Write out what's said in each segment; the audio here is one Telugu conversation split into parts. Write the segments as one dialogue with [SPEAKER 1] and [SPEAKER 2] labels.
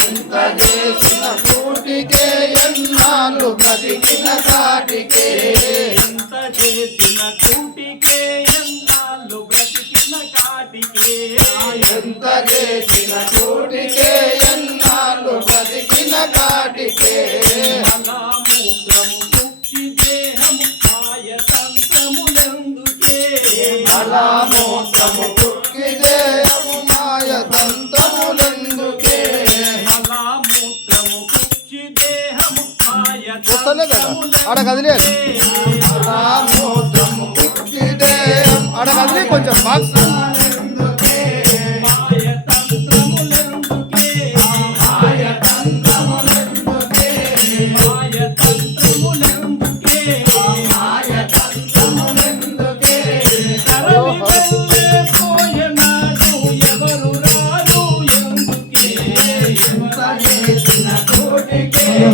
[SPEAKER 1] ఎంత
[SPEAKER 2] చేసిన కూటికే ఎన్నాళ్ళు బ్రతికిన కాటికే
[SPEAKER 1] ఎంత చేసిన కూటికే ఎన్నాళ్ళు బ్రతికిన కాటికే.
[SPEAKER 2] ఎంత చేసిన కూటికే మాయ దంతములెందుకే
[SPEAKER 1] మలామూత్రము ముక్కి దేహము
[SPEAKER 3] ఆడ కదిలేదు ఆడ కదిలే కొంచెం బాక్స్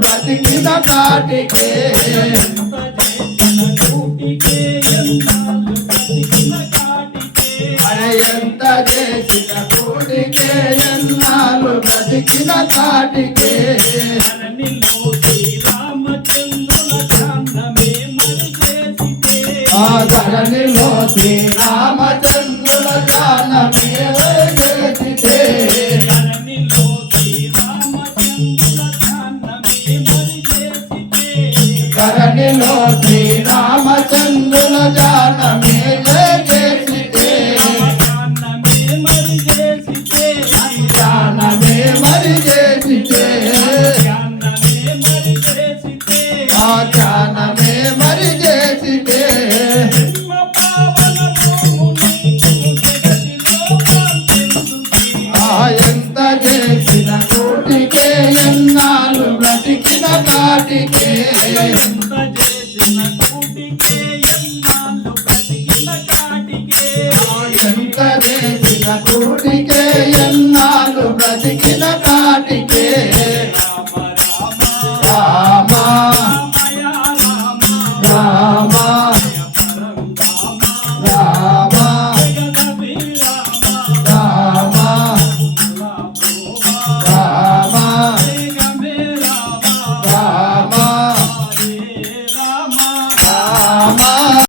[SPEAKER 2] బ్రతికిన కాటికే
[SPEAKER 1] కూటికే ఎన్నాళ్ళు బ్రతికిన కాటికే.
[SPEAKER 2] ఎంత చేసిన కూటికే ఎన్నాళ్ళు బ్రతికిన కాటికే
[SPEAKER 1] ధరణిలో శ్రీరామచంద్రుల ధ్యానమే మరి చేసితే.
[SPEAKER 2] ఆ ధరణిలో శ్రీరామ
[SPEAKER 1] ధరణిలో శ్రీరామచంద్రుల ధ్యానమే మరి చేసితే.
[SPEAKER 2] జానమే
[SPEAKER 1] మరి చేసితే.
[SPEAKER 2] ఆ జానమే కాటికే